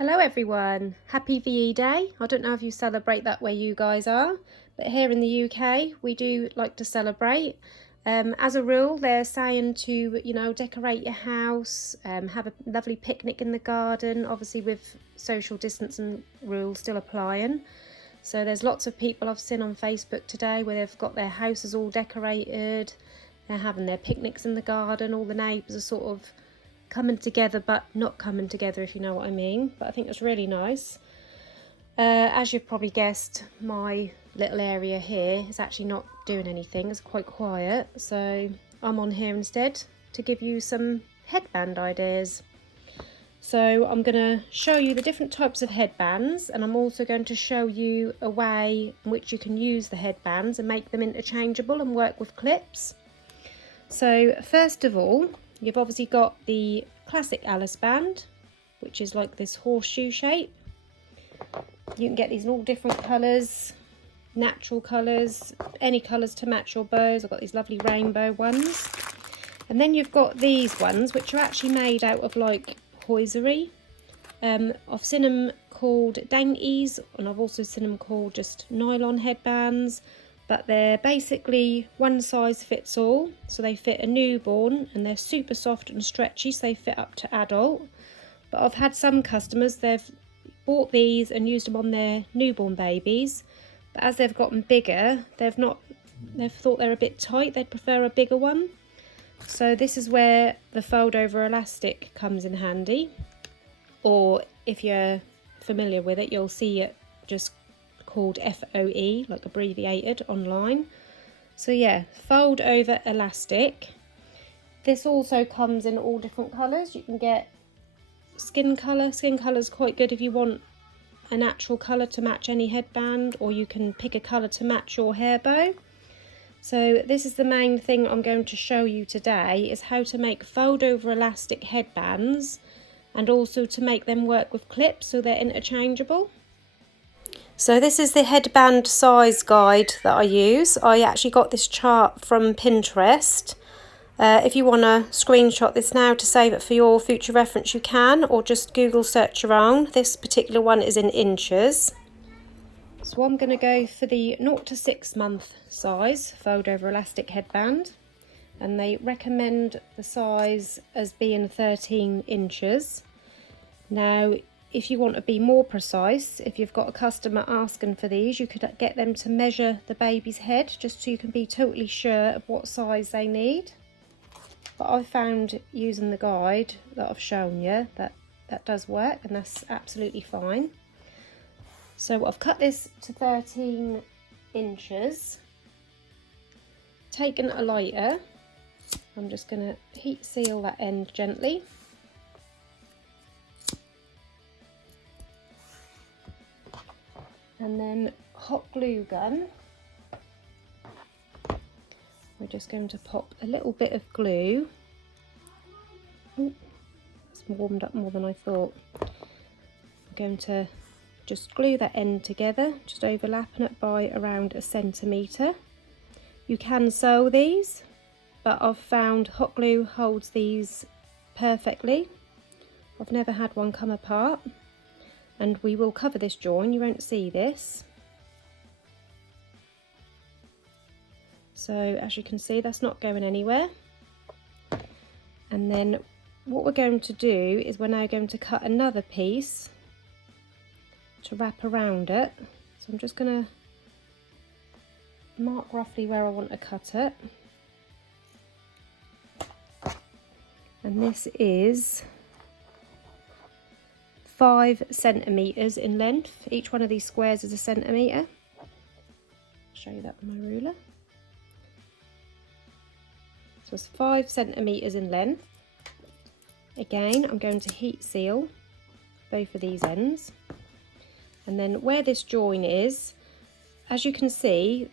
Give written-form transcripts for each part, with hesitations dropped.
Hello everyone, happy VE Day. I don't know if you celebrate that where you guys are, but here in the UK we do like to celebrate. As a rule they're saying to, decorate your house, have a lovely picnic in the garden, obviously with social distancing rules still applying. So there's lots of people I've seen on Facebook today where they've got their houses all decorated, they're having their picnics in the garden, all the neighbours are sort of coming together but not coming together, if you know what I mean. But I think it's really nice. As you've probably guessed, my little area here is actually not doing anything, it's quite quiet, so I'm on here instead to give you some headband ideas. So I'm going to show you the different types of headbands, and I'm also going to show you a way in which you can use the headbands and make them interchangeable and work with clips. So first of all, you've obviously got the classic Alice band, which is like this horseshoe shape. You can get these in all different colours, natural colours, any colours to match your bows. I've got these lovely rainbow ones. And then you've got these ones, which are actually made out of like hosiery. I've seen them called dainties, and I've also seen them called just nylon headbands. But they're basically one size fits all, so they fit a newborn, and they're super soft and stretchy, so they fit up to adult. But I've had some customers, they've bought these and used them on their newborn babies, but as they've gotten bigger, they've thought they're a bit tight, they'd prefer a bigger one. So this is where the fold over elastic comes in handy, or if you're familiar with it, you'll see it just called FOE, like abbreviated online. So yeah, fold over elastic. This also comes in all different colours. You can get skin colour. Skin colour is quite good if you want a natural colour to match any headband, or you can pick a colour to match your hair bow. So this is the main thing I'm going to show you today, is how to make fold over elastic headbands, and also to make them work with clips so they're interchangeable. So this is the headband size guide that I use. I actually got this chart from Pinterest. If you want to screenshot this now to save it for your future reference, you can, or just Google search your own. This particular one is in inches. So I'm going to go for the 0 to 6 month size fold over elastic headband, and they recommend the size as being 13 inches. Now, if you want to be more precise, if you've got a customer asking for these, you could get them to measure the baby's head, just so you can be totally sure of what size they need. But I found using the guide that I've shown you that does work, and that's absolutely fine. So I've cut this to 13 inches. Taken a lighter, I'm just going to heat seal that end gently. And then hot glue gun, we're just going to pop a little bit of glue. Ooh, that's warmed up more than I thought. I'm going to just glue that end together, just overlapping it by around 1 centimetre. You can sew these, but I've found hot glue holds these perfectly. I've never had one come apart. And we will cover this join, you won't see this. So as you can see, that's not going anywhere. And then what we're going to do is we're now going to cut another piece to wrap around it. So I'm just going to mark roughly where I want to cut it. And this is 5 centimetres in length. Each one of these squares is 1 centimetre. I'll show you that with my ruler. So it's 5 centimetres in length. Again, I'm going to heat seal both of these ends. And then where this join is, as you can see,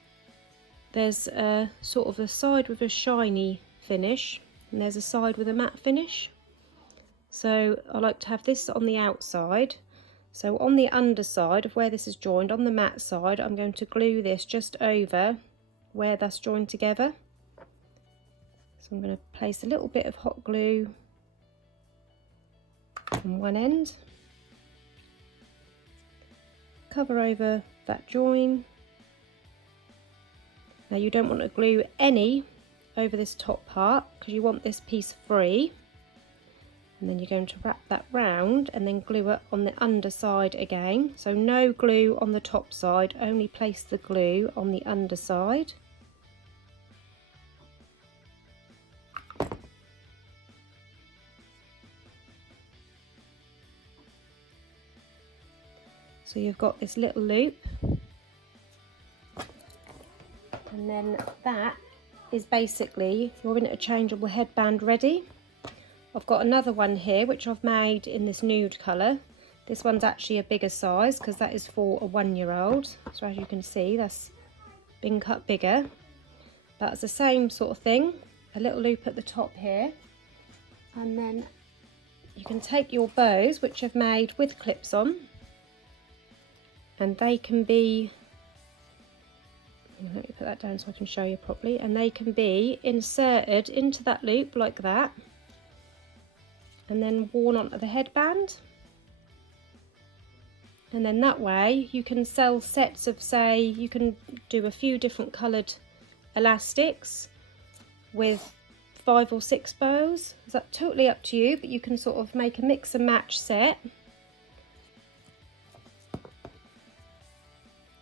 there's a sort of a side with a shiny finish, and there's a side with a matte finish. So I like to have this on the outside. So on the underside of where this is joined, on the matte side, I'm going to glue this just over where that's joined together. So I'm going to place a little bit of hot glue on one end, cover over that join. Now you don't want to glue any over this top part because you want this piece free. And then you're going to wrap that round and then glue it on the underside again. So no glue on the top side, only place the glue on the underside. So you've got this little loop, and then that is basically your interchangeable headband ready. I've got another one here which I've made in this nude colour. This one's actually a bigger size because that is for a 1-year-old. So as you can see, that's been cut bigger. That's the same sort of thing, a little loop at the top here, and then you can take your bows which I've made with clips on, and they can be, let me put that down so I can show you properly, and they can be inserted into that loop like that and then worn onto the headband. And then that way you can sell sets of, say, you can do a few different coloured elastics with 5 or 6 bows. It's totally up to you, but you can sort of make a mix and match set.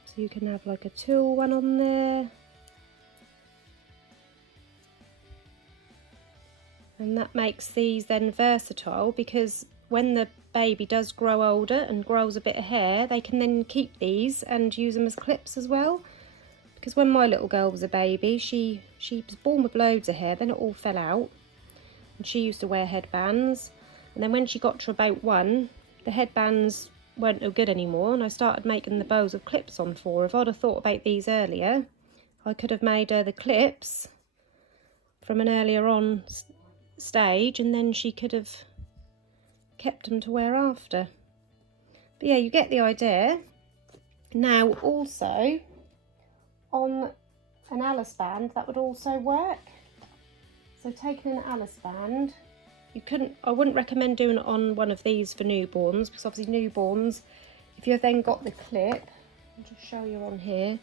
So you can have like a tulle one on there, and that makes these then versatile, because when the baby does grow older and grows a bit of hair, they can then keep these and use them as clips as well. Because when my little girl was a baby, she was born with loads of hair, then it all fell out, and she used to wear headbands, and then when she got to about 1, the headbands weren't no good anymore, and I started making the bows with clips on for her. If I'd have thought about these earlier, I could have made her the clips from an earlier on stage, and then she could have kept them to wear after. But yeah, you get the idea. Now also on an Alice band that would also work. So taking an Alice band, I wouldn't recommend doing it on one of these for newborns, because obviously newborns, if you've then got the clip, I'll just show you on here,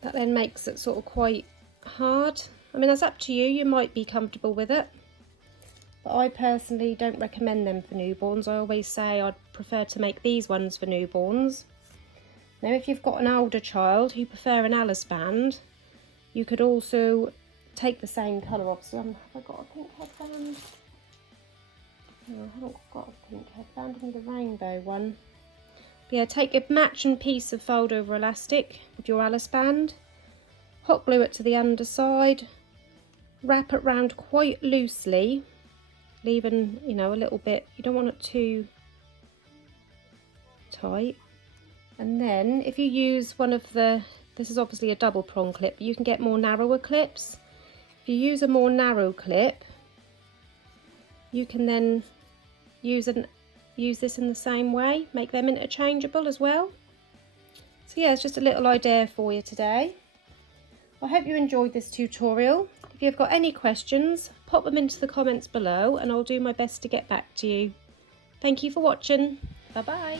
that then makes it sort of quite hard. I mean, that's up to you, you might be comfortable with it, but I personally don't recommend them for newborns. I always say I'd prefer to make these ones for newborns. Now if you've got an older child who prefer an Alice band, you could also take the same colour. Obviously, have I got a pink headband? No, I haven't got a pink headband. I need a rainbow one. But yeah, take a matching piece of fold over elastic with your Alice band, hot glue it to the underside, wrap it round quite loosely, leaving, you know, a little bit, you don't want it too tight. And then if you use one of the, this is obviously a double prong clip, but you can get more narrower clips. If you use a more narrow clip, you can then use this in the same way, make them interchangeable as well. So yeah, it's just a little idea for you today. I hope you enjoyed this tutorial. If you've got any questions, pop them into the comments below and I'll do my best to get back to you. Thank you for watching. Bye bye.